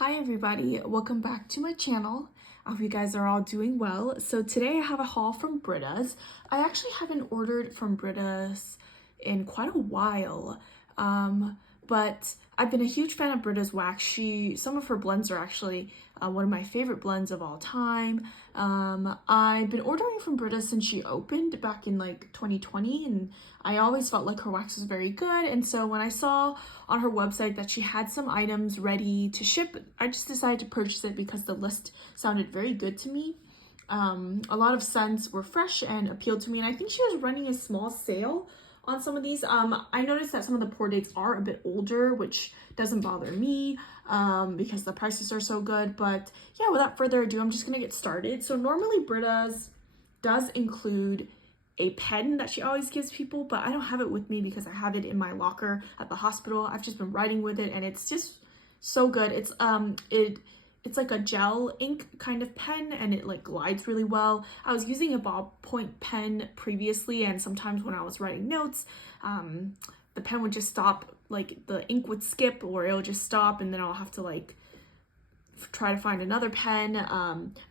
Hi everybody, welcome back to my channel. I hope you guys are all doing well. So today I have a haul from Britta's. I actually haven't ordered from Britta's in quite a while, but I've been a huge fan of Britta's wax. Some of her blends are actually one of my favorite blends of all time. I've been ordering from Britta since she opened back in like 2020, and I always felt like her wax was very good. And so when I saw on her website that she had some items ready to ship, I just decided to purchase it because the list sounded very good to me. A lot of scents were fresh and appealed to me, and I think she was running a small sale on some of these. I noticed that some of the pour dates are a bit older, which doesn't bother me because the prices are so good. But yeah, without further ado, I'm just gonna get started. So normally Britta's does include a pen that she always gives people, but I don't have it with me because I have it in my locker at the hospital. I've just been writing with it and it's just so good. It's like a gel ink kind of pen, and it like glides really well. I was using a ballpoint pen previously, and sometimes when I was writing notes, the pen would just stop, like the ink would skip, or it'll just stop, and then I'll have to like try to find another pen.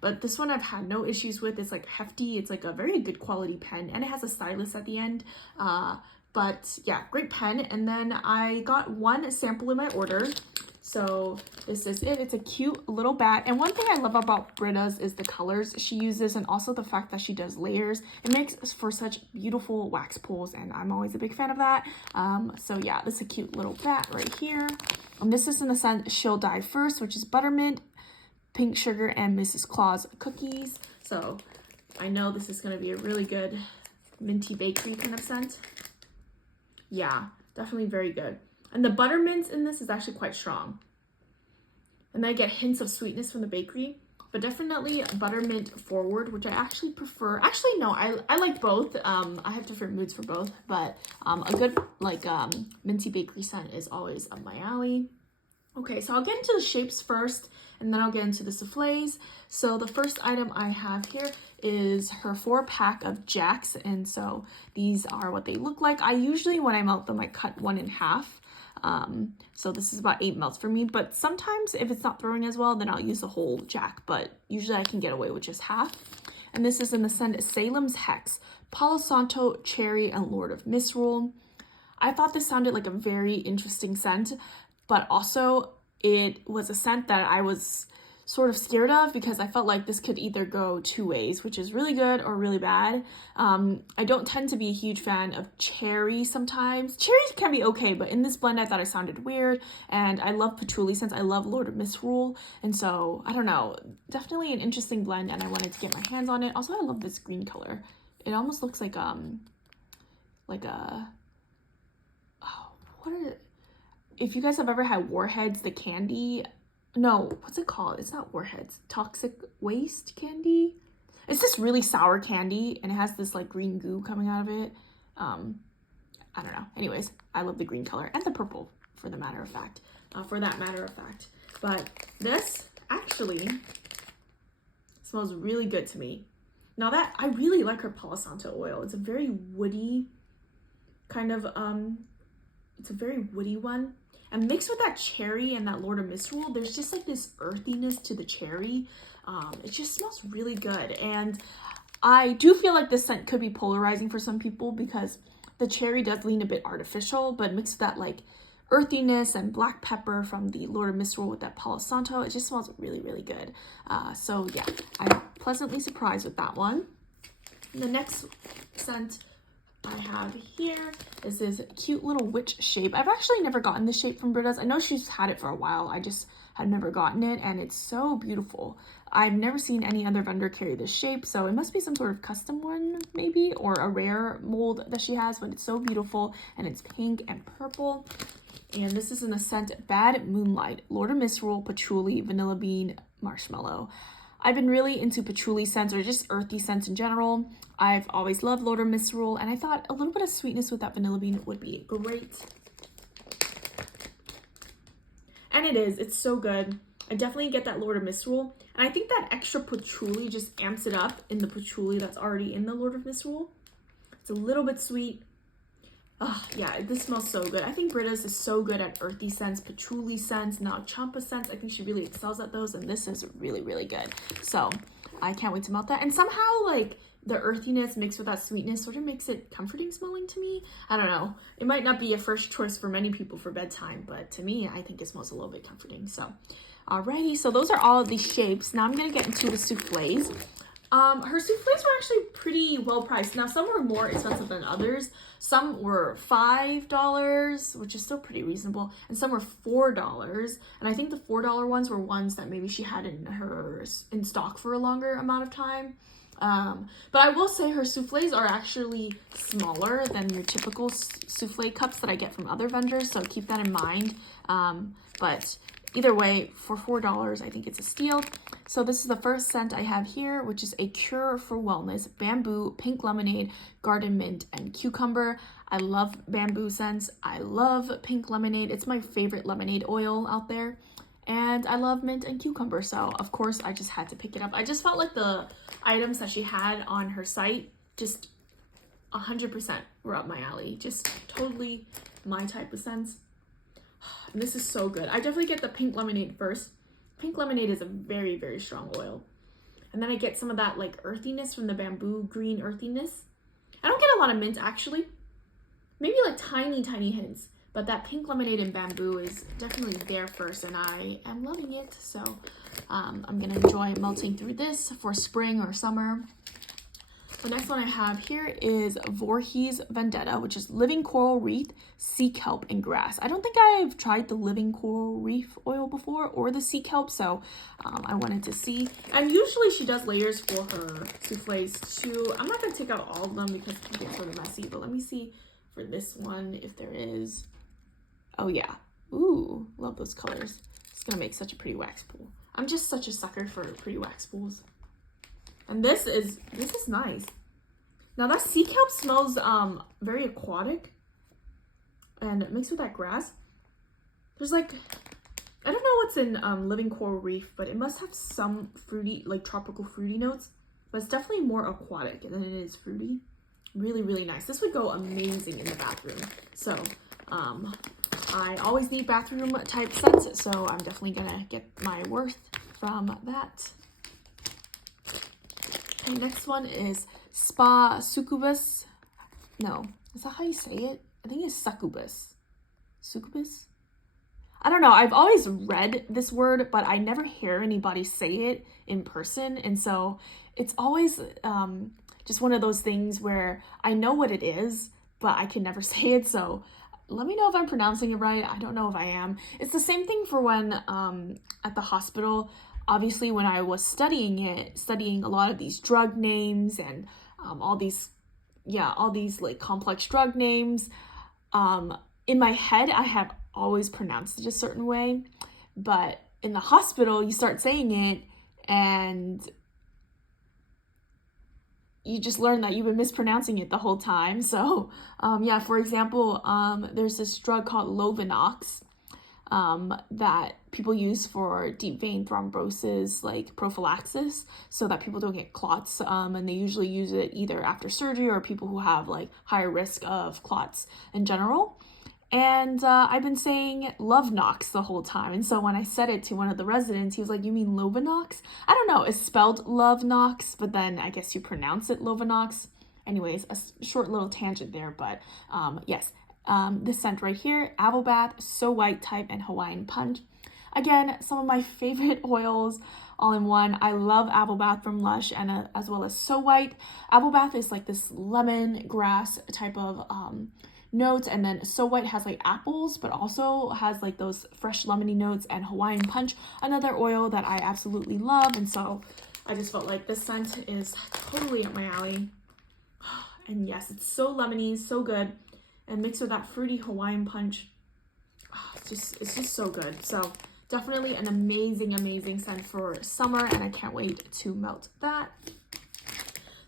But this one I've had no issues with. It's like hefty. It's like a very good quality pen, and it has a stylus at the end. But yeah, great pen. And then I got one sample in my order. So this is it. It's a cute little bat. And one thing I love about Britta's is the colors she uses, and also the fact that she does layers. It makes for such beautiful wax pulls, and I'm always a big fan of that. So yeah, this is a cute little bat right here. And this is in the scent She'll Die First, which is buttermint, pink sugar, and Mrs. Claus cookies. So I know this is going to be a really good minty bakery kind of scent. Yeah, definitely very good. And the buttermint in this is actually quite strong. And then I get hints of sweetness from the bakery, but definitely buttermint forward, which I actually prefer. Actually, no, I like both. I have different moods for both, but a good like minty bakery scent is always up my alley. Okay, so I'll get into the shapes first, and then I'll get into the souffles. So the first item I have here is her 4-pack of Jacks, and so these are what they look like. I usually, when I melt them, I cut one in half. So this is about 8 melts for me, but sometimes if it's not throwing as well, then I'll use a whole Jack, but usually I can get away with just half. And this is in the scent Salem's Hex, Palo Santo, Cherry, and Lord of Misrule. I thought this sounded like a very interesting scent, but also it was a scent that I was sort of scared of because I felt like this could either go two ways, which is really good or really bad. I don't tend to be a huge fan of cherry sometimes. Cherries can be okay, but in this blend I thought it sounded weird, and I love patchouli scents. I love Lord of Misrule, and so I don't know, definitely an interesting blend, and I wanted to get my hands on it. Also, I love this green color. It almost looks like a what are it? If you guys have ever had Warheads, the candy, no, what's it called? It's not Warheads. Toxic Waste candy? It's this really sour candy, and it has this like green goo coming out of it. I don't know. Anyways, I love the green color and the purple for that matter of fact. But this actually smells really good to me. Now that I really like her Palo Santo oil. It's a very woody kind of, it's a very woody one. And mixed with that cherry and that Lord of Misrule, there's just like this earthiness to the cherry. It just smells really good. And I do feel like this scent could be polarizing for some people because the cherry does lean a bit artificial, but mixed with that like earthiness and black pepper from the Lord of Misrule with that Palo Santo, it just smells really, really good. So yeah, I'm pleasantly surprised with that one. And the next scent I have here is this cute little witch shape. I've actually never gotten this shape from Britta's. I know she's had it for a while. I just had never gotten it, and it's so beautiful. I've never seen any other vendor carry this shape, so it must be some sort of custom one maybe, or a rare mold that she has, but it's so beautiful, and it's pink and purple. And this is in the scent Bad Moonlight, Lord of Misrule, Patchouli, Vanilla Bean, Marshmallow. I've been really into patchouli scents or just earthy scents in general. I've always loved Lord of Misrule, and I thought a little bit of sweetness with that vanilla bean would be great. And it is. It's so good. I definitely get that Lord of Misrule, and I think that extra patchouli just amps it up in the patchouli that's already in the Lord of Misrule. It's a little bit sweet, Yeah, this smells so good. I think Britta's is so good at earthy scents, patchouli scents, Nag Champa scents. I think she really excels at those, and this is really, really good. So I can't wait to melt that. And somehow, like, the earthiness mixed with that sweetness sort of makes it comforting smelling to me. I don't know. It might not be a first choice for many people for bedtime, but to me, I think it smells a little bit comforting. So, alrighty. So those are all of the shapes. Now I'm going to get into the souffles. Her souffles were actually pretty well priced. Now, some were more expensive than others. Some were $5, which is still pretty reasonable, and some were $4. And I think the $4 ones were ones that maybe she had in stock for a longer amount of time. But I will say her souffles are actually smaller than your typical souffle cups that I get from other vendors, so keep that in mind. But either way, for $4, I think it's a steal. So this is the first scent I have here, which is a Cure for Wellness, Bamboo, Pink Lemonade, Garden Mint, and Cucumber. I love bamboo scents. I love pink lemonade. It's my favorite lemonade oil out there. And I love mint and cucumber, so of course I just had to pick it up. I just felt like the items that she had on her site just 100% were up my alley. Just totally my type of scents. And this is so good. I definitely get the pink lemonade first. Pink lemonade is a very, very strong oil. And then I get some of that like earthiness from the bamboo green earthiness. I don't get a lot of mint actually. Maybe like tiny, tiny hints. But that pink lemonade and bamboo is definitely there first, and I am loving it. So I'm going to enjoy melting through this for spring or summer. The next one I have here is Voorhees Vendetta, which is Living Coral Reef, Sea Kelp, and Grass. I don't think I've tried the Living Coral Reef oil before or the Sea Kelp, so I wanted to see. And usually she does layers for her souffles too. I'm not going to take out all of them because it can get sort of messy, but let me see for this one if there is. Oh yeah. Ooh, love those colors. It's gonna make such a pretty wax pool. I'm just such a sucker for pretty wax pools. And this is nice. Now that sea kelp smells very aquatic and mixed with that grass. There's like, I don't know what's in Living Coral Reef, but it must have some fruity, like tropical fruity notes. But it's definitely more aquatic than it is fruity. Really, really nice. This would go amazing in the bathroom. So, I always need bathroom type scents, so I'm definitely gonna get my worth from that. Okay, next one is Spa Succubus. No, is that how you say it? I think it's succubus. Succubus? I don't know. I've always read this word, but I never hear anybody say it in person, and so it's always just one of those things where I know what it is, but I can never say it, so let me know if I'm pronouncing it right. I don't know if I am. It's the same thing for when at the hospital, obviously when I was studying a lot of these drug names and all these like complex drug names. In my head, I have always pronounced it a certain way, but in the hospital, you start saying it and you just learn that you've been mispronouncing it the whole time. So, yeah, for example, there's this drug called Lovenox that people use for deep vein thrombosis, like prophylaxis, so that people don't get clots. And they usually use it either after surgery or people who have like higher risk of clots in general. And I've been saying Lovenox the whole time. And so when I said it to one of the residents, he was like, you mean Lovenox? I don't know. It's spelled Lovenox, but then I guess you pronounce it Lovenox. Anyways, a short little tangent there. But yes, this scent right here, Avobath, So White type, and Hawaiian Punch. Again, some of my favorite oils all in one. I love Avobath from Lush and as well as So White. Avobath is like this lemon grass type of notes, and then So White has like apples but also has like those fresh lemony notes, and Hawaiian Punch, another oil that I absolutely love. And so I just felt like this scent is totally up my alley. And yes, it's so lemony, so good, and mixed with that fruity Hawaiian Punch, it's just so good. So definitely an amazing scent for summer, and I can't wait to melt that.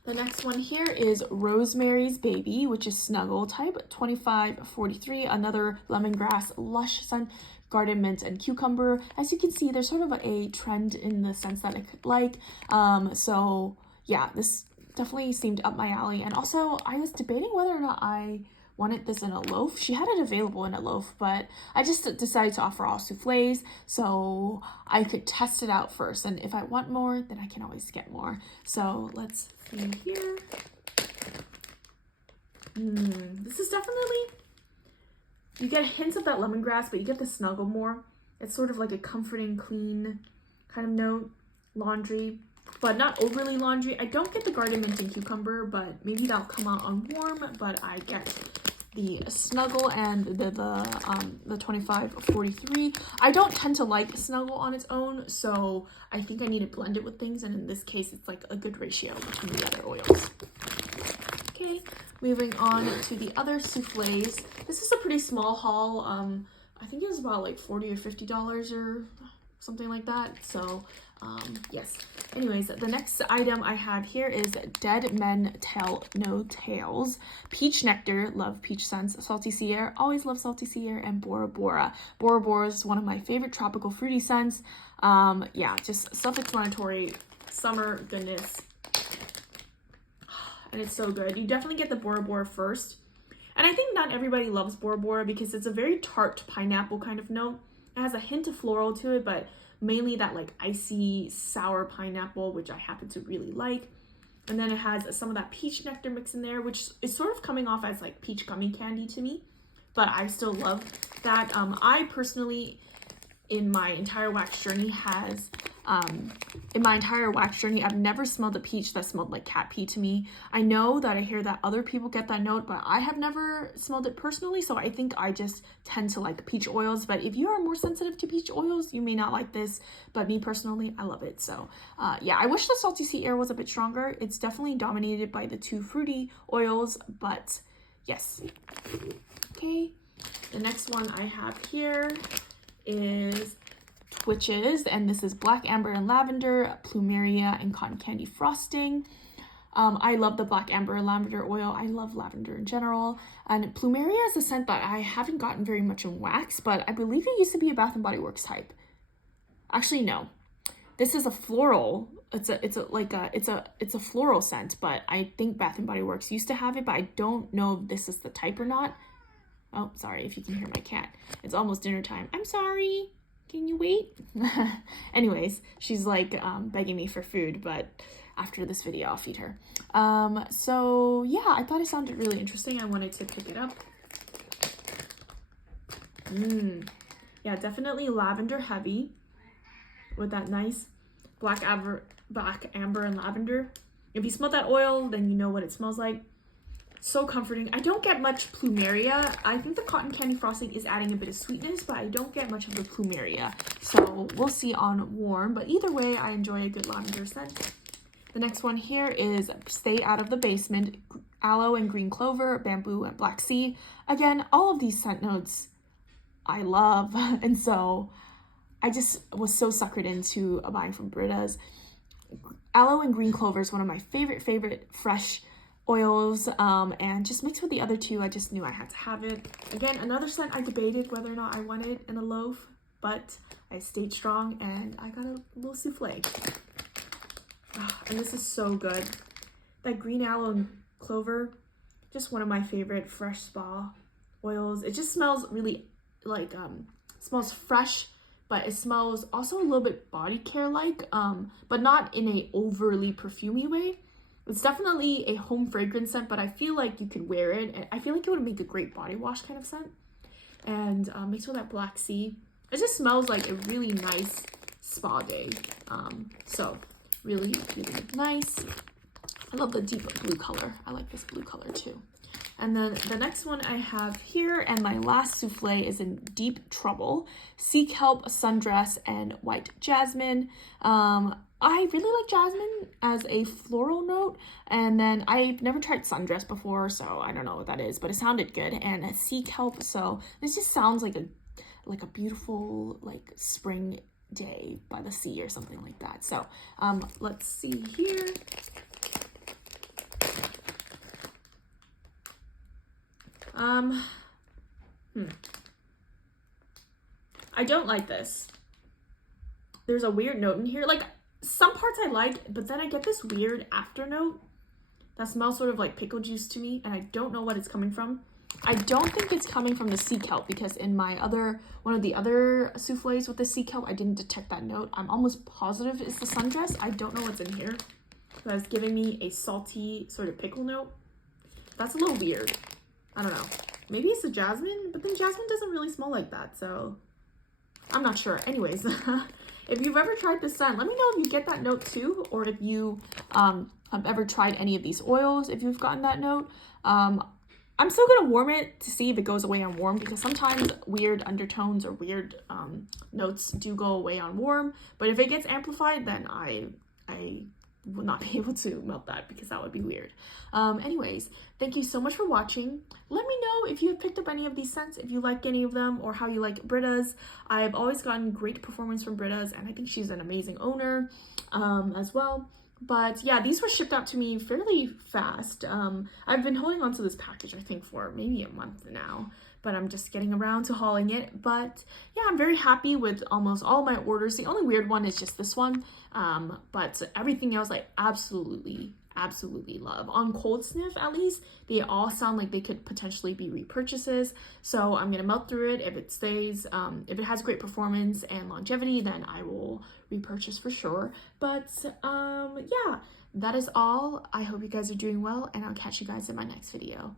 The next one here is Rosemary's Baby, which is Snuggle type, 2543, another lemongrass Lush scent, Garden Mint, and Cucumber. As you can see, there's sort of a trend in the scents that I could like. So yeah, this definitely seemed up my alley. And also, I was debating whether or not I wanted this in a loaf. She had it available in a loaf, but I just decided to offer all souffles so I could test it out first. And if I want more, then I can always get more. So let's see here. This is definitely, you get hints of that lemongrass, but you get the snuggle more. It's sort of like a comforting, clean kind of note. Laundry, but not overly laundry. I don't get the garden mint and cucumber, but maybe that'll come out on warm. But I get the snuggle and the 2543. I don't tend to like snuggle on its own, so I think I need to blend it with things, and in this case it's like a good ratio between the other oils. Okay, moving on to the other souffles. This is a pretty small haul. I think it was about like $40 or $50 or something like that. So yes. Anyways, the next item I have here is Dead Men Tell No Tales. Peach Nectar, love peach scents. Salty Sea Air, always love Salty Sea Air. And Bora Bora. Bora Bora is one of my favorite tropical fruity scents. Yeah, just self-explanatory. Summer goodness. And it's so good. You definitely get the Bora Bora first. And I think not everybody loves Bora Bora because it's a very tart pineapple kind of note. It has a hint of floral to it, but mainly that like icy sour pineapple, which I happen to really like. And then it has some of that peach nectar mix in there, which is sort of coming off as like peach gummy candy to me, but I still love that. I personally, in my entire wax journey I've never smelled a peach that smelled like cat pee to me. I know that I hear that other people get that note, but I have never smelled it personally, so I think I just tend to like peach oils. But if you are more sensitive to peach oils, you may not like this, but me personally, I love it. So yeah, I wish the Salty Sea Air was a bit stronger. It's definitely dominated by the two fruity oils, but yes. Okay, the next one I have here is Twitches, and this is Black Amber and Lavender, Plumeria, and Cotton Candy Frosting. I love the Black Amber and Lavender oil. I love lavender in general. And Plumeria is a scent that I haven't gotten very much in wax, but I believe it used to be a Bath & Body Works type. Actually, no. This is a floral. It's a floral scent, but I think Bath & Body Works used to have it, but I don't know if this is the type or not. Oh, sorry if you can hear my cat. It's almost dinner time. I'm sorry. Can you wait? Anyways, she's like begging me for food, but after this video, I'll feed her. So yeah, I thought it sounded really interesting. I wanted to pick it up. Yeah, definitely lavender heavy with that nice black amber and lavender. If you smell that oil, then you know what it smells like. So comforting. I don't get much Plumeria. I think the Cotton Candy Frosting is adding a bit of sweetness, but I don't get much of the Plumeria. So we'll see on warm, but either way, I enjoy a good lavender scent. The next one here is Stay Out of the Basement, Aloe and Green Clover, Bamboo and Black Sea. Again, all of these scent notes I love, and so I just was so suckered into buying from Britta's. Aloe and Green Clover is one of my favorite fresh oils, and just mixed with the other two, I just knew I had to have it. Again, another scent I debated whether or not I wanted in a loaf, but I stayed strong and I got a little souffle. And this is so good. That green aloe and clover, just one of my favorite fresh spa oils. It just smells really like smells fresh, but it smells also a little bit body care like, but not in a overly perfumey way. It's definitely a home fragrance scent, but I feel like you could wear it, and I feel like it would make a great body wash kind of scent. And mixed with that Black Sea, it just smells like a really nice spa day. So really nice. I love the deep blue color. I like this blue color too. And then the next one I have here, and my last souffle, is in Deep Trouble, Seek Help, Sundress, and White Jasmine. I really like jasmine as a floral note, and then I've never tried Sundress before, so I don't know what that is, but it sounded good. And Seek Help, so this just sounds like a beautiful like spring day by the sea or something like that. So let's see here. I don't like this. There's a weird note in here. Like, some parts I like, but then I get this weird after note that smells sort of like pickle juice to me, and I don't know what it's coming from. I don't think it's coming from the sea kelp because in my one of the other souffles with the sea kelp, I didn't detect that note. I'm almost positive it's the sundress. I don't know what's in here. That's giving me a salty sort of pickle note. That's a little weird. I don't know. Maybe it's the jasmine, but then jasmine doesn't really smell like that, so I'm not sure. Anyways, if you've ever tried this scent, let me know if you get that note too, or if you have ever tried any of these oils, if you've gotten that note. I'm still gonna warm it to see if it goes away on warm, because sometimes weird undertones or weird notes do go away on warm. But if it gets amplified, then I will not be able to melt that, because that would be weird. Anyways, thank you so much for watching. Let me know if you have picked up any of these scents, if you like any of them, or how you like Britta's. I've always gotten great performance from Britta's, and I think she's an amazing owner as well. But yeah, these were shipped out to me fairly fast. I've been holding on to this package, I think, for maybe a month now, but I'm just getting around to hauling it. But yeah, I'm very happy with almost all my orders. The only weird one is just this one, but everything else I absolutely love. On Cold Sniff, at least, they all sound like they could potentially be repurchases. So I'm gonna melt through it. If it stays, if it has great performance and longevity, then I will repurchase for sure. But yeah, that is all. I hope you guys are doing well, and I'll catch you guys in my next video.